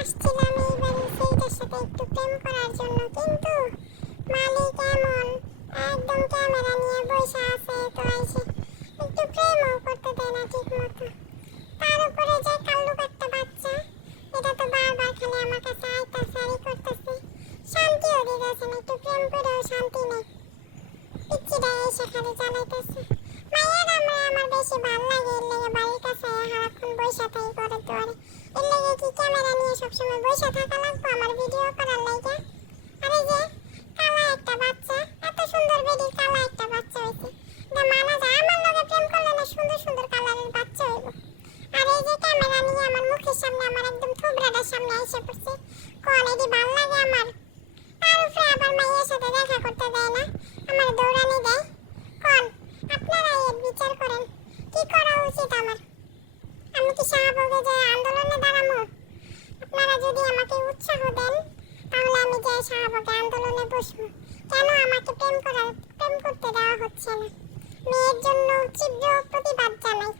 আসছিলাম এইবারে সেইটার সাথে একটু প্রেম করার জন্য, কিন্তু মালিক এমন একদম ক্যামেরা নিয়ে বসে আছে, তো এসে একটু প্রেমও করতে দেয় না ঠিক মতো। তার উপরে যে কাল্লুক একটা বাচ্চা, এটা তো বারবার খালি আমার কাছে আইতাছে আর করতেছে, শান্তিও দিতেছে না, একটু প্রেম করেও শান্তি নেই। পিচ্চিটা এসে খালি জ্বালাইতেছে। মায়ের আমার বেশি ভালো লাগে, এর লেগে বাড়ির কাছে সারাক্ষণ বসে থাকি করে তোরে। এর লেগে কি ক্যামেরা নিয়ে সবসময় বসে থাকা লাগবে আমার ভিডিও করার লাগে? আরে যে কালা একটা বাচ্চা, এত সুন্দর বেডি কালা একটা বাচ্চা হয়েছে, এটা মানা যায়? আমার লগে প্রেম করলে না সুন্দর সুন্দর কালারের বাচ্চা হইব। আর এই যে ক্যামেরা নিয়ে আমার মুখের সামনে, আমার একদম থুবড়াটার সামনে এসে পড়ছে, কোন এটি ভালো লাগে আমার? তার উপরে আবার মায়ের সাথে দেখা করতে দেয় না, আমার দৌড়ানি দেয়। কোন আপনারা এর বিচার করেন, কি করা উচিত আমার? আমি কি শাহবাগে যাই আন্দোলনে দাঁড়াবো? আপনারা যদি আমাকে উৎসাহ দেন তাহলে আমি যাই শাহবাগে আন্দোলনে বসবো। কেন আমাকে প্রেম করতে দেওয়া হচ্ছে না? মেয়ের জন্য তীব্র প্রতিবাদ জানাই।